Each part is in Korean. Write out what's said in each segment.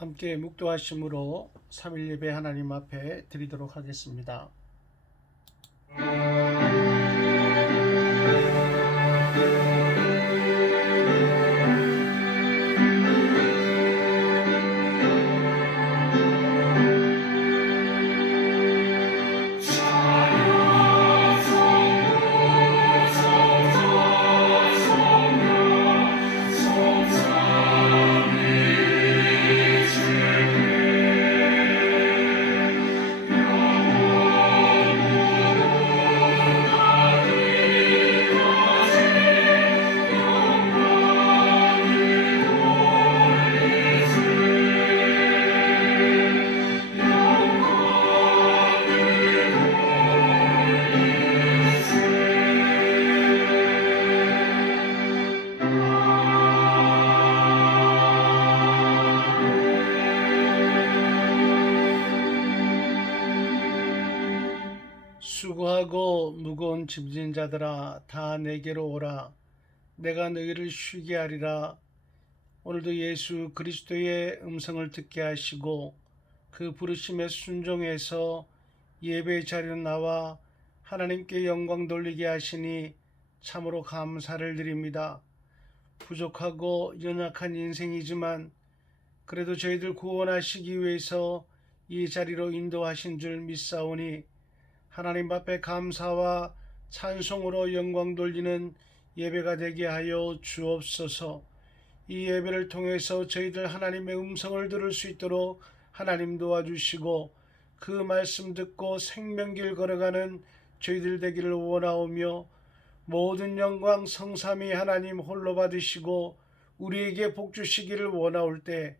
함께 묵도하심으로 3일 예배 하나님 앞에 드리도록 하겠습니다. 수고하고 무거운 짐진 자들아 다 내게로 오라. 내가 너희를 쉬게 하리라. 오늘도 예수 그리스도의 음성을 듣게 하시고 그 부르심에 순종해서 예배 자리로 나와 하나님께 영광 돌리게 하시니 참으로 감사를 드립니다. 부족하고 연약한 인생이지만 그래도 저희들 구원하시기 위해서 이 자리로 인도하신 줄 믿사오니 하나님 앞에 감사와 찬송으로 영광 돌리는 예배가 되게 하여 주옵소서. 이 예배를 통해서 저희들 하나님의 음성을 들을 수 있도록 하나님 도와주시고 그 말씀 듣고 생명길 걸어가는 저희들 되기를 원하오며 모든 영광 성삼위 하나님 홀로 받으시고 우리에게 복 주시기를 원하올 때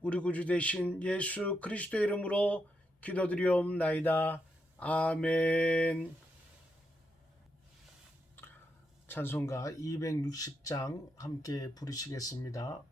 우리 구주 되신 예수 그리스도의 이름으로 기도드리옵나이다. 아멘. 찬송가 260장 함께 부르시겠습니다.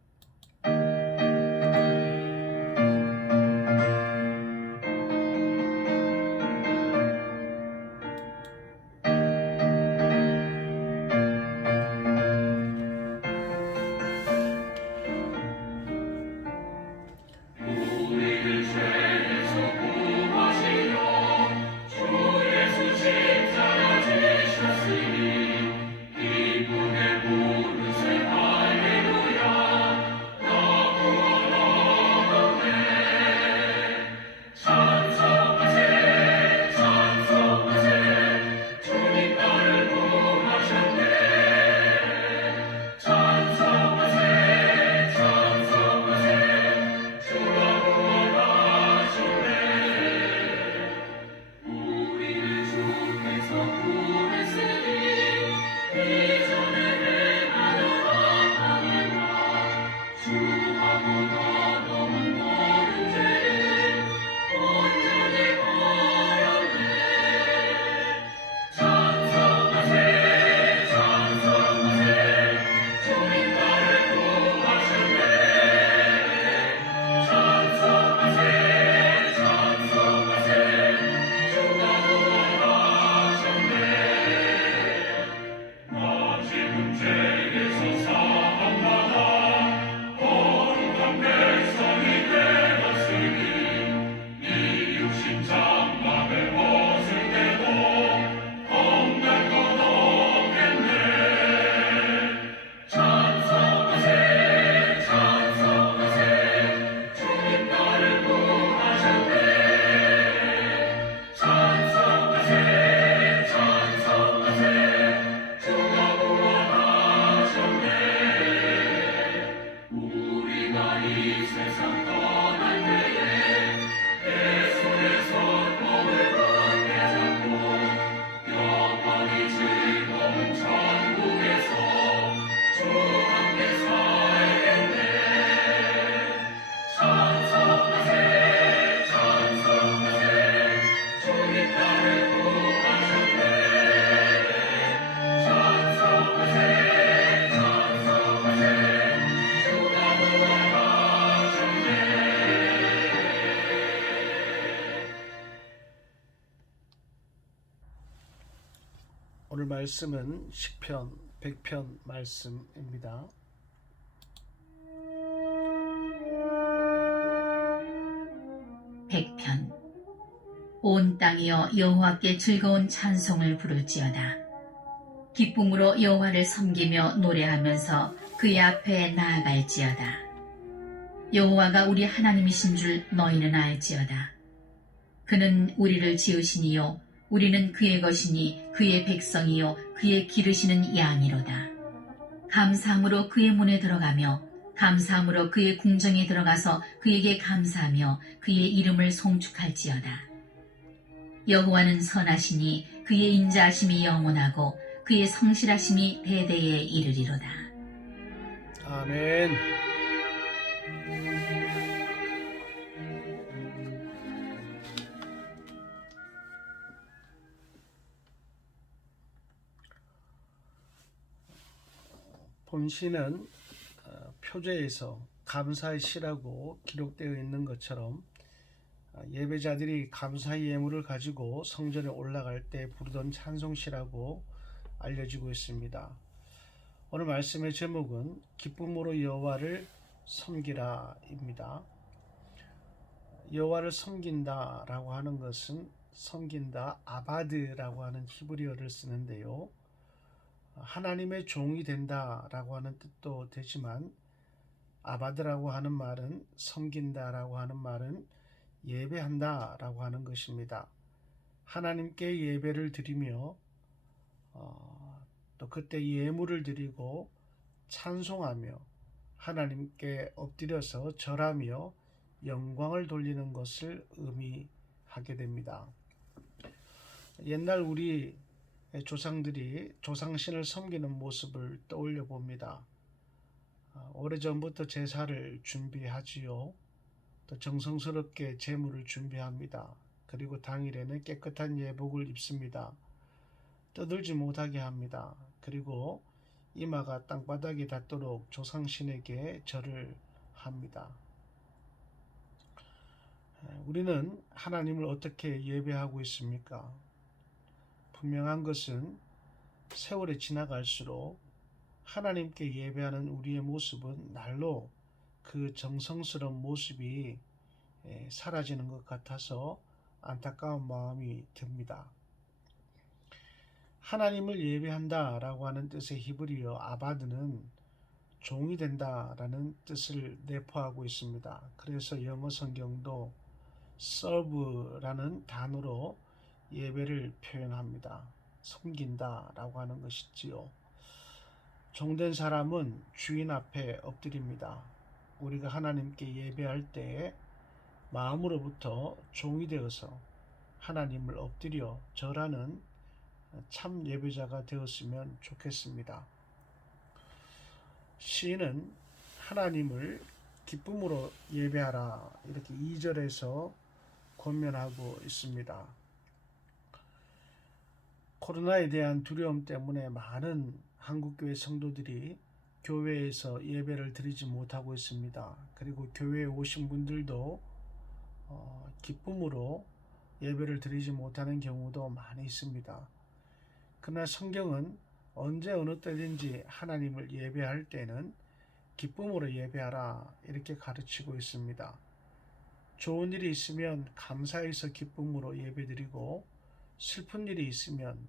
오늘 말씀은 시편 100편 말씀입니다. 100편. 온 땅이여 여호와께 즐거운 찬송을 부를지어다. 기쁨으로 여호와를 섬기며 노래하면서 그의 앞에 나아갈지어다. 여호와가 우리 하나님이신 줄 너희는 알지어다. 그는 우리를 지으시니요 우리는 그의 것이니 그의 백성이요 그의 기르시는 양이로다. 감사함으로 그의 문에 들어가며 감사함으로 그의 궁정에 들어가서 그에게 감사하며 그의 이름을 송축할지어다. 여호와는 선하시니 그의 인자하심이 영원하고 그의 성실하심이 대대에 이르리로다. 아멘. 본시는 표제에서 감사의 시라고 기록되어 있는 것처럼 예배자들이 감사의 예물을 가지고 성전에 올라갈 때 부르던 찬송시라고 알려지고 있습니다. 오늘 말씀의 제목은 기쁨으로 여호와를 섬기라입니다. 여호와를 섬긴다라고 하는 것은 섬긴다 아바드라고 하는 히브리어를 쓰는데요. 하나님의 종이 된다라고 하는 뜻도 되지만 아바드라고 하는 말은 섬긴다라고 하는 말은 예배한다라고 하는 것입니다. 하나님께 예배를 드리며 또 그때 예물을 드리고 찬송하며 하나님께 엎드려서 절하며 영광을 돌리는 것을 의미하게 됩니다. 옛날 우리 조상들이 조상신을 섬기는 모습을 떠올려 봅니다. 오래전부터 제사를 준비하지요. 또 정성스럽게 제물을 준비합니다. 그리고 당일에는 깨끗한 예복을 입습니다. 떠들지 못하게 합니다. 그리고 이마가 땅바닥에 닿도록 조상신에게 절을 합니다. 우리는 하나님을 어떻게 예배하고 있습니까? 분명한 것은 세월이 지나갈수록 하나님께 예배하는 우리의 모습은 날로 그 정성스러운 모습이 사라지는 것 같아서 안타까운 마음이 듭니다. 하나님을 예배한다 라고 하는 뜻의 히브리어 아바드는 종이 된다 라는 뜻을 내포하고 있습니다. 그래서 영어 성경도 serve라는 단어로 예배를 표현합니다. 섬긴다 라고 하는 것이지요. 종된 사람은 주인 앞에 엎드립니다. 우리가 하나님께 예배할 때 마음으로부터 종이 되어서 하나님을 엎드려 절하는 참 예배자가 되었으면 좋겠습니다. 시인은 하나님을 기쁨으로 예배하라 이렇게 2절에서 권면하고 있습니다. 코로나에 대한 두려움 때문에 많은 한국교회 성도들이 교회에서 예배를 드리지 못하고 있습니다. 그리고 교회에 오신 분들도 기쁨으로 예배를 드리지 못하는 경우도 많이 있습니다. 그러나 성경은 언제 어느 때든지 하나님을 예배할 때는 기쁨으로 예배하라 이렇게 가르치고 있습니다. 좋은 일이 있으면 감사해서 기쁨으로 예배드리고 슬픈 일이 있으면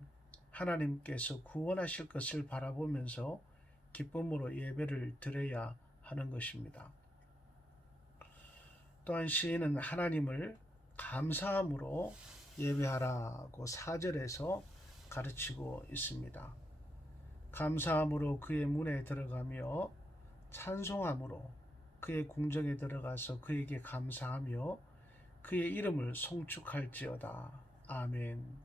하나님께서 구원하실 것을 바라보면서 기쁨으로 예배를 드려야 하는 것입니다. 또한 시인은 하나님을 감사함으로 예배하라고 4절에서 가르치고 있습니다. 감사함으로 그의 문에 들어가며 찬송함으로 그의 궁정에 들어가서 그에게 감사하며 그의 이름을 송축할지어다. 아멘.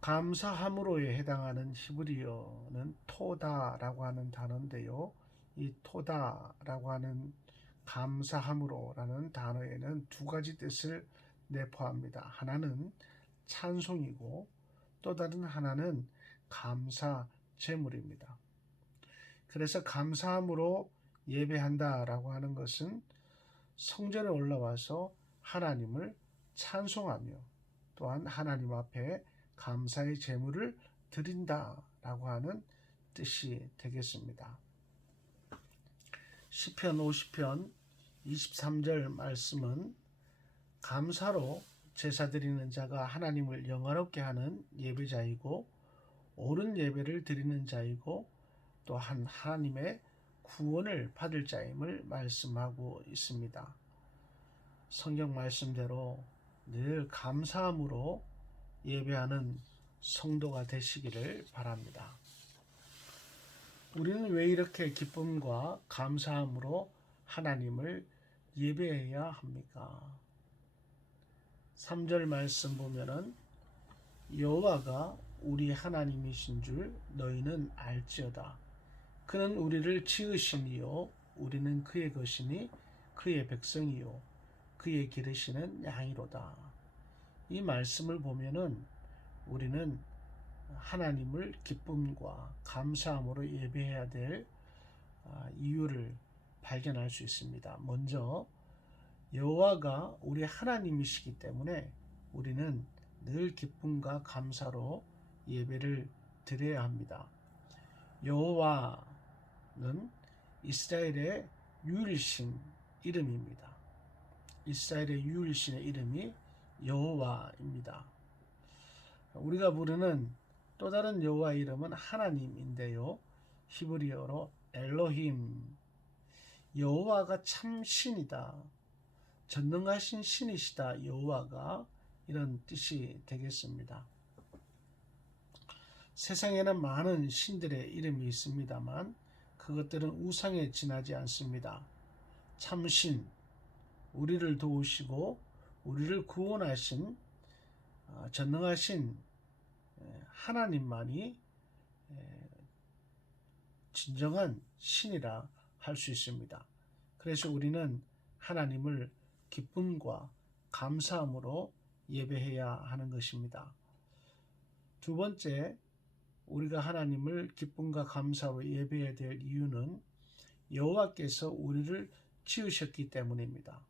감사함으로에 해당하는 히브리어는 토다라고 하는 단어인데요. 이 토다라고 하는 감사함으로라는 단어에는 두 가지 뜻을 내포합니다. 하나는 찬송이고 또 다른 하나는 감사 제물입니다. 그래서 감사함으로 예배한다라고 하는 것은 성전에 올라와서 하나님을 찬송하며 또한 하나님 앞에 감사의 제물을 드린다라고 하는 뜻이 되겠습니다. 시편 50편 23절 말씀은 감사로 제사 드리는 자가 하나님을 영화롭게 하는 예배자이고 옳은 예배를 드리는 자이고 또한 하나님의 구원을 받을 자임을 말씀하고 있습니다. 성경 말씀대로 늘 감사함으로 예배하는 성도가 되시기를 바랍니다. 우리는 왜 이렇게 기쁨과 감사함으로 하나님을 예배해야 합니까? 3절 말씀 보면은 여호와가 우리 하나님이신 줄 너희는 알지어다. 그는 우리를 지으시니요 우리는 그의 것이니 그의 백성이요 그의 기르시는 양이로다. 이 말씀을 보면은 우리는 하나님을 기쁨과 감사함으로 예배해야 될 이유를 발견할 수 있습니다. 먼저 여호와가 우리 하나님이시기 때문에 우리는 늘 기쁨과 감사로 예배를 드려야 합니다. 여호와는 이스라엘의 유일신 이름입니다. 이스라엘의 유일신의 이름이 여호와입니다. 우리가 부르는 또 다른 여호와 이름은 하나님인데요. 히브리어로 엘로힘. 여호와가 참 신이다. 전능하신 신이시다. 여호와가 이런 뜻이 되겠습니다. 세상에는 많은 신들의 이름이 있습니다만 그것들은 우상에 지나지 않습니다. 참신, 우리를 도우시고 우리를 구원하신 전능하신 하나님만이 진정한 신이라 할 수 있습니다. 그래서 우리는 하나님을 기쁨과 감사함으로 예배해야 하는 것입니다. 두 번째, 우리가 하나님을 기쁨과 감사로 예배해야 될 이유는 여호와께서 우리를 지으셨기 때문입니다.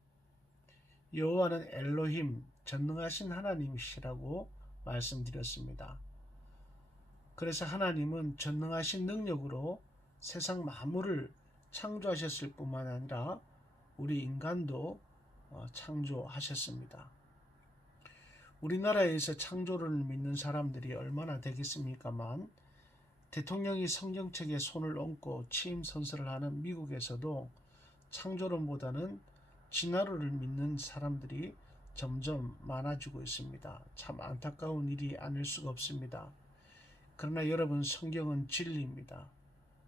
여호와는 엘로힘, 전능하신 하나님이시라고 말씀드렸습니다. 그래서 하나님은 전능하신 능력으로 세상 만물을 창조하셨을 뿐만 아니라 우리 인간도 창조하셨습니다. 우리나라에서 창조를 믿는 사람들이 얼마나 되겠습니까만 대통령이 성경책에 손을 얹고 취임 선서를 하는 미국에서도 창조론보다는 진화론을 믿는 사람들이 점점 많아지고 있습니다. 참 안타까운 일이 아닐 수가 없습니다. 그러나 여러분, 성경은 진리입니다.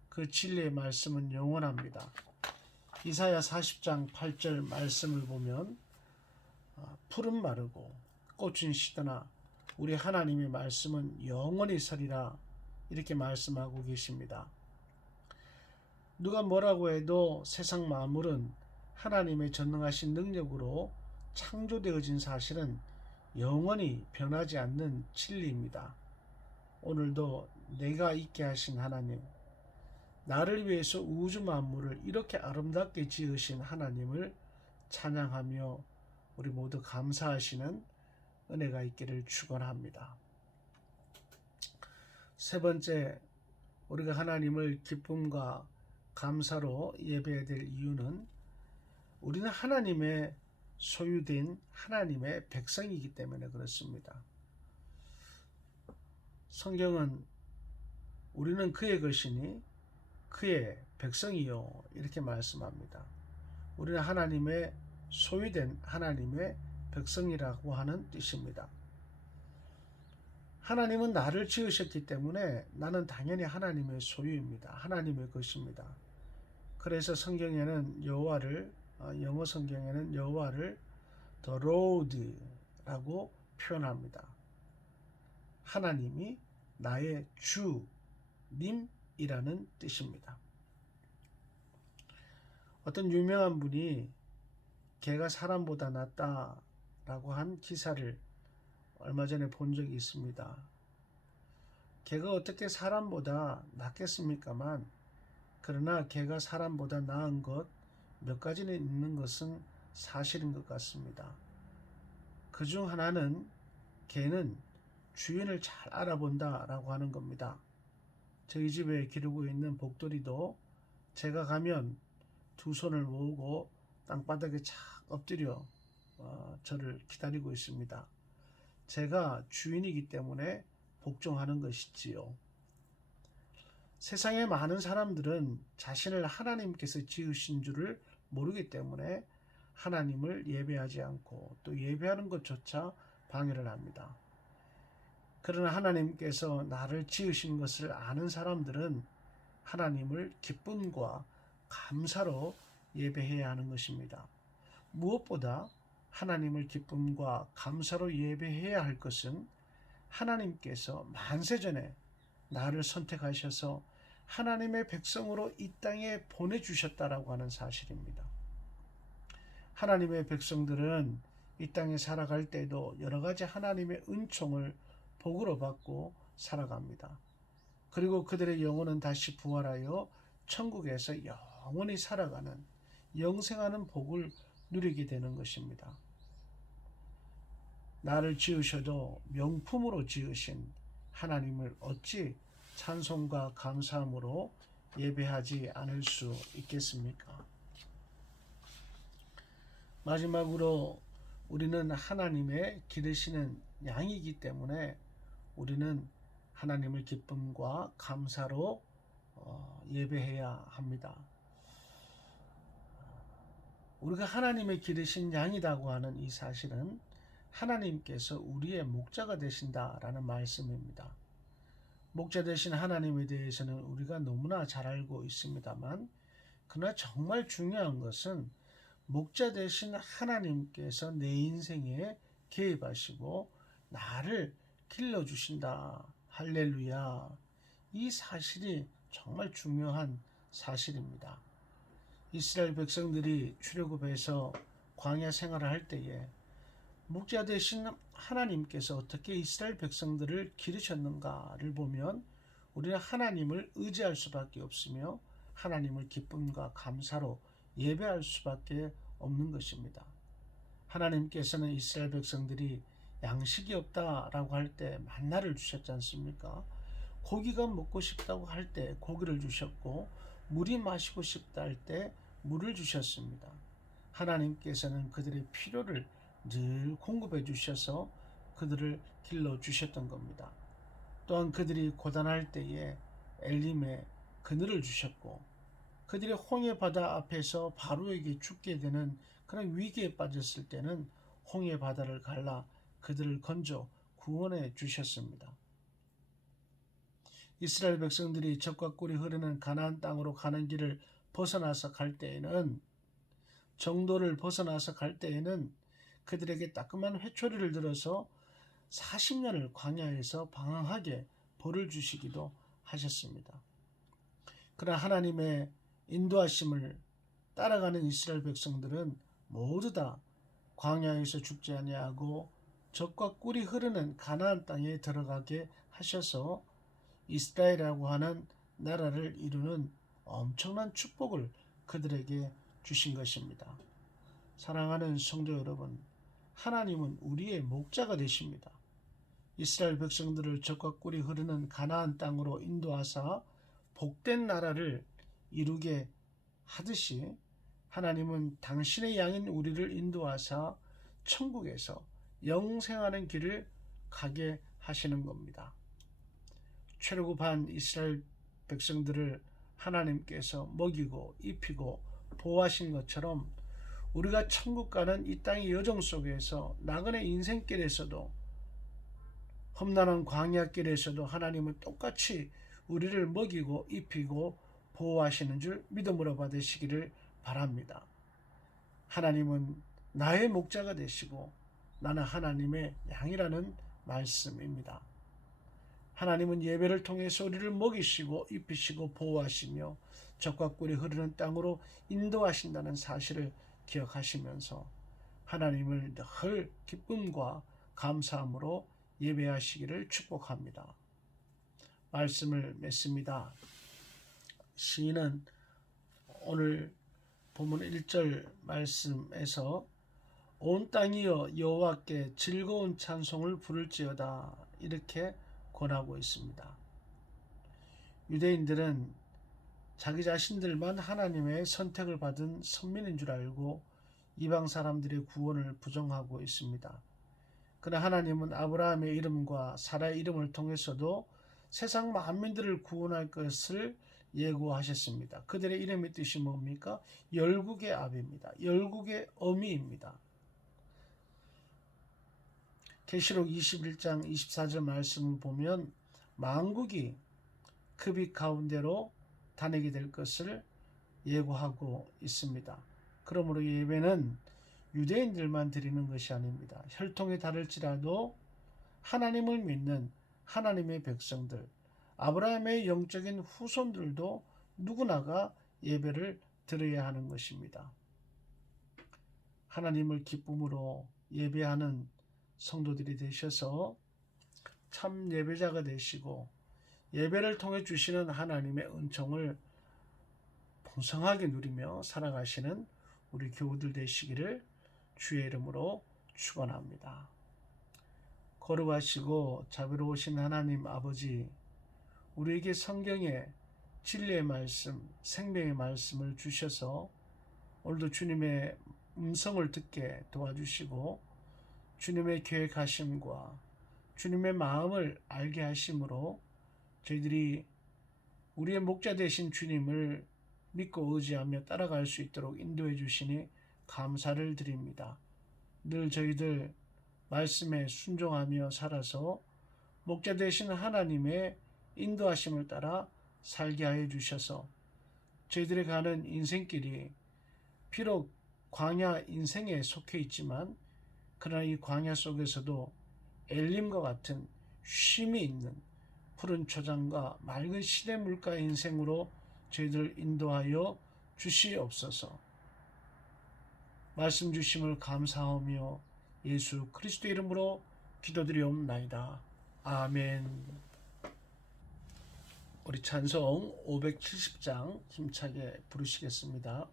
그 진리의 말씀은 영원합니다. 이사야 40장 8절 말씀을 보면 풀은 마르고 꽃은 시드나 우리 하나님의 말씀은 영원히 서리라 이렇게 말씀하고 계십니다. 누가 뭐라고 해도 세상 만물은 하나님의 전능하신 능력으로 창조되어진 사실은 영원히 변하지 않는 진리입니다. 오늘도 내가 있게 하신 하나님, 나를 위해서 우주 만물을 이렇게 아름답게 지으신 하나님을 찬양하며 우리 모두 감사하시는 은혜가 있기를 축원합니다. 세 번째, 우리가 하나님을 기쁨과 감사로 예배해야 될 이유는 우리는 하나님의 소유된 하나님의 백성이기 때문에 그렇습니다. 성경은 우리는 그의 것이니 그의 백성이요 이렇게 말씀합니다. 우리는 하나님의 소유된 하나님의 백성이라고 하는 뜻입니다. 하나님은 나를 지으셨기 때문에 나는 당연히 하나님의 소유입니다. 하나님의 것입니다. 그래서 성경에는 여호와를 영어 성경에는 여호와를 The Lord라고 표현합니다. 하나님이 나의 주님이라는 뜻입니다. 어떤 유명한 분이 개가 사람보다 낫다라고 한 기사를 얼마 전에 본 적이 있습니다. 개가 어떻게 사람보다 낫겠습니까만 그러나 개가 사람보다 나은 것 몇 가지는 있는 것은 사실인 것 같습니다. 그 중 하나는 개는 주인을 잘 알아본다라고 하는 겁니다. 저희 집에 기르고 있는 복돌이도 제가 가면 두 손을 모으고 땅바닥에 착 엎드려 저를 기다리고 있습니다. 제가 주인이기 때문에 복종하는 것이지요. 세상의 많은 사람들은 자신을 하나님께서 지으신 줄을 모르기 때문에 하나님을 예배하지 않고 또 예배하는 것조차 방해를 합니다. 그러나 하나님께서 나를 지으신 것을 아는 사람들은 하나님을 기쁨과 감사로 예배해야 하는 것입니다. 무엇보다 하나님을 기쁨과 감사로 예배해야 할 것은 하나님께서 만세전에 나를 선택하셔서 하나님의 백성으로 이 땅에 보내주셨다라고 하는 사실입니다. 하나님의 백성들은 이 땅에 살아갈 때도 여러 가지 하나님의 은총을 복으로 받고 살아갑니다. 그리고 그들의 영혼은 다시 부활하여 천국에서 영원히 살아가는 영생하는 복을 누리게 되는 것입니다. 나를 지으셔도 명품으로 지으신 하나님을 어찌 찬송과 감사함으로 예배하지 않을 수 있겠습니까? 마지막으로 우리는 하나님의 기르시는 양이기 때문에 우리는 하나님을 기쁨과 감사로 예배해야 합니다. 우리가 하나님의 기르신 양이라고 하는 이 사실은 하나님께서 우리의 목자가 되신다라는 말씀입니다. 목자 되신 하나님에 대해서는 우리가 너무나 잘 알고 있습니다만, 그러나 정말 중요한 것은 목자 되신 하나님께서 내 인생에 개입하시고 나를 길러주신다. 할렐루야. 이 사실이 정말 중요한 사실입니다. 이스라엘 백성들이 출애굽해서 광야 생활을 할 때에 목자 되신 하나님께서 어떻게 이스라엘 백성들을 기르셨는가를 보면 우리는 하나님을 의지할 수밖에 없으며 하나님을 기쁨과 감사로 예배할 수밖에 없는 것입니다. 하나님께서는 이스라엘 백성들이 양식이 없다라고 할 때 만나를 주셨지 않습니까? 고기가 먹고 싶다고 할 때 고기를 주셨고 물이 마시고 싶다 할 때 물을 주셨습니다. 하나님께서는 그들의 필요를 늘 공급해 주셔서 그들을 길러 주셨던 겁니다. 또한 그들이 고단할 때에 엘림의 그늘을 주셨고 그들이 홍해 바다 앞에서 바로에게 죽게 되는 그런 위기에 빠졌을 때는 홍해 바다를 갈라 그들을 건져 구원해 주셨습니다. 이스라엘 백성들이 젖과 꿀이 흐르는 가나안 땅으로 가는 길을 벗어나서 갈 때에는 정도를 벗어나서 갈 때에는 그들에게 따끔한 회초리를 들어서 40년을 광야에서 방황하게 벌을 주시기도 하셨습니다. 그러나 하나님의 인도하심을 따라가는 이스라엘 백성들은 모두 다 광야에서 죽지 아니하고 젖과 꿀이 흐르는 가나안 땅에 들어가게 하셔서 이스라엘이라고 하는 나라를 이루는 엄청난 축복을 그들에게 주신 것입니다. 사랑하는 성도 여러분, 하나님은 우리의 목자가 되십니다. 이스라엘 백성들을 젖과 꿀이 흐르는 가나안 땅으로 인도하사 복된 나라를 이루게 하듯이 하나님은 당신의 양인 우리를 인도하사 천국에서 영생하는 길을 가게 하시는 겁니다. 출애굽한 이스라엘 백성들을 하나님께서 먹이고 입히고 보호하신 것처럼 우리가 천국 가는 이 땅의 여정 속에서 나그네 인생길에서도 험난한 광야길에서도 하나님은 똑같이 우리를 먹이고 입히고 보호하시는 줄 믿음으로 받으시기를 바랍니다. 하나님은 나의 목자가 되시고 나는 하나님의 양이라는 말씀입니다. 하나님은 예배를 통해서 우리를 먹이시고 입히시고 보호하시며 젖과 꿀이 흐르는 땅으로 인도하신다는 사실을 기억하시면서 하나님을 늘 기쁨과 감사함으로 예배하시기를 축복합니다. 말씀을 맺습니다. 시인은 오늘 본문 1절 말씀에서 온 땅이여 여호와께 즐거운 찬송을 부를지어다 이렇게 권하고 있습니다. 유대인들은 자기 자신들만 하나님의 선택을 받은 선민인 줄 알고 이방 사람들의 구원을 부정하고 있습니다. 그러나 하나님은 아브라함의 이름과 사라의 이름을 통해서도 세상 만민들을 구원할 것을 예고하셨습니다. 그들의 이름의 뜻이 뭡니까? 열국의 아비입니다. 열국의 어미입니다. 계시록 21장 24절 말씀을 보면 만국이 그 빛 가운데로 다니게 될 것을 예고하고 있습니다. 그러므로 예배는 유대인들만 드리는 것이 아닙니다. 혈통이 다를지라도 하나님을 믿는 하나님의 백성들, 아브라함의 영적인 후손들도 누구나가 예배를 드려야 하는 것입니다. 하나님을 기쁨으로 예배하는 성도들이 되셔서 참 예배자가 되시고 예배를 통해 주시는 하나님의 은총을 풍성하게 누리며 살아가시는 우리 교우들 되시기를 주의 이름으로 축원합니다. 거룩하시고 자비로우신 하나님 아버지, 우리에게 성경의 진리의 말씀, 생명의 말씀을 주셔서 오늘도 주님의 음성을 듣게 도와주시고 주님의 계획하심과 주님의 마음을 알게 하심으로 저희들이 우리의 목자 되신 주님을 믿고 의지하며 따라갈 수 있도록 인도해 주시니 감사를 드립니다. 늘 저희들 말씀에 순종하며 살아서 목자 되신 하나님의 인도하심을 따라 살게 하여 주셔서 저희들이 가는 인생길이 비록 광야 인생에 속해 있지만 그러나 이 광야 속에서도 엘림과 같은 쉼이 있는 푸른 초장과 맑은 시냇물가의 인생으로 저희들 인도하여 주시옵소서. 말씀 주심을 감사하며 예수 그리스도 이름으로 기도드리옵나이다. 아멘. 우리 찬송 570장 힘차게 부르시겠습니다.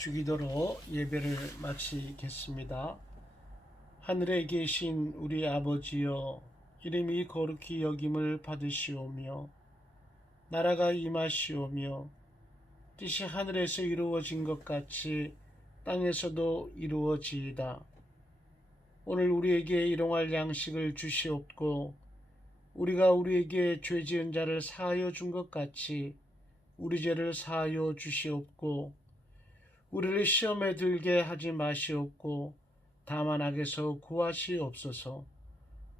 주기도로 예배를 마치겠습니다. 하늘에 계신 우리 아버지여, 이름이 거룩히 여김을 받으시오며 나라가 임하시오며 뜻이 하늘에서 이루어진 것 같이 땅에서도 이루어지이다. 오늘 우리에게 일용할 양식을 주시옵고 우리가 우리에게 죄 지은 자를 사하여 준 것 같이 우리 죄를 사하여 주시옵고 우리를 시험에 들게 하지 마시옵고 다만 악에서 구하시옵소서.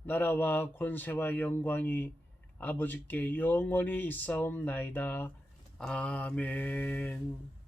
나라와 권세와 영광이 아버지께 영원히 있사옵나이다. 아멘.